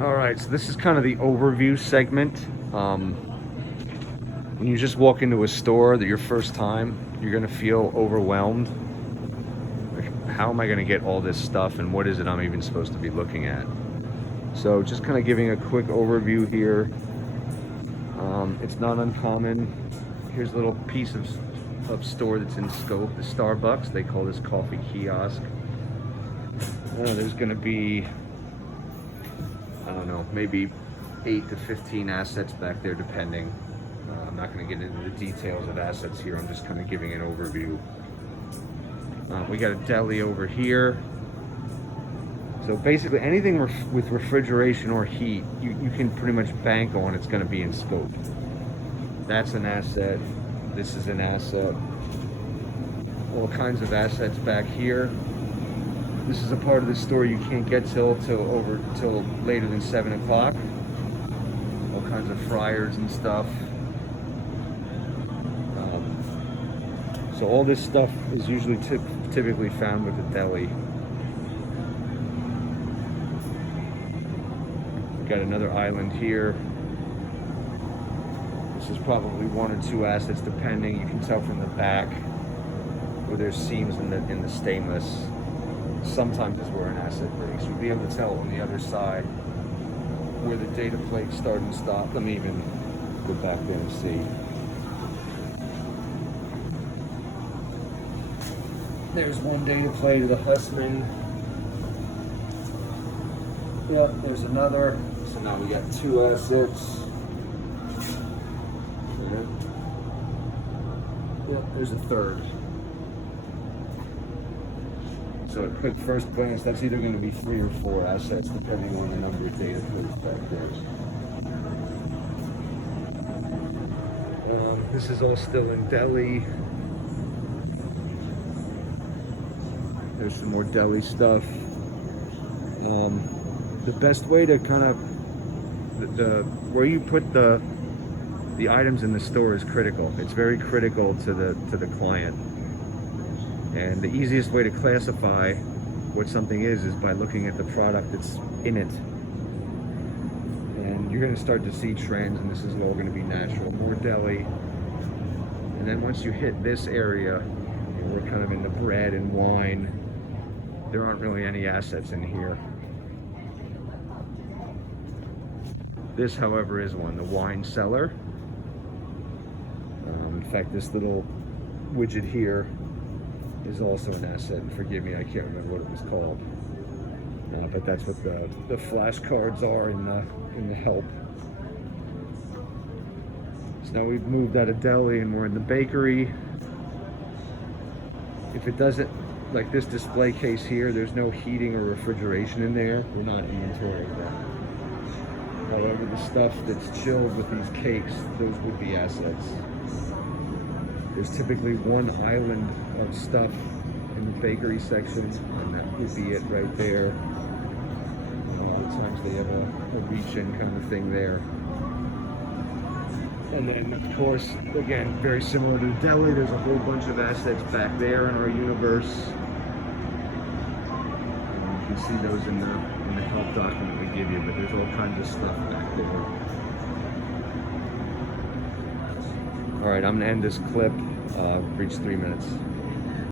All right, so this is kind of the overview segment. When you just walk into a store that your first time, you're gonna feel overwhelmed. Like, how am I gonna get all this stuff, and what is it I'm even supposed to be looking at? So just kind of giving a quick overview here. It's not uncommon. Here's a little piece of store that's in scope. The Starbucks, they call this coffee kiosk. There's gonna be, I don't know, maybe 8 to 15 assets back there, depending. I'm not going to get into the details of assets here. I'm just kind of giving an overview. We got a deli over here. So basically, anything with refrigeration or heat, you can pretty much bank on it's going to be in scope. That's an asset. This is an asset. All kinds of assets back here. This is a part of the store you can't get till later than 7 o'clock. All kinds of fryers and stuff. So all this stuff is usually typically found with the deli. We've got another island here. This is probably 1 or 2 assets depending. You can tell from the back where there's seams in the stainless. Sometimes is where an asset breaks. You'll be able to tell on the other side where the data plates start and stop. Let me even go back there and see. There's one data plate of the Hussman. Yep, there's another. So now we got 2 assets. Yep, there's a third. So at quick first glance, that's either going to be 3 or 4 assets, depending on the number of data plates back there. This is all still in deli. There's some more deli stuff. The best way to kind of where you put the items in the store is critical. It's very critical to the client. And the easiest way to classify what something is by looking at the product that's in it. And you're going to start to see trends, and this is all going to be natural. More deli. And then once you hit this area, we're kind of in the bread and wine. There aren't really any assets in here. This, however, is one, the wine cellar. In fact, this little widget here is also an asset. And forgive me, I can't remember what it was called. But that's what the flashcards are in the help. So now we've moved out of deli and we're in the bakery. If it doesn't, like this display case here, there's no heating or refrigeration in there. We're not inventorying that. However, the stuff that's chilled with these cakes, those would be assets. There's typically 1 island of stuff in the bakery section, and that would be it right there. A lot of times they have a reach-in kind of thing there. And then, of course, again, very similar to the deli, there's a whole bunch of assets back there in our universe. You can see those in the help document we give you, but there's all kinds of stuff back there. All right, I'm gonna end this clip. Reached 3 minutes.